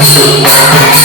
thực sự là thực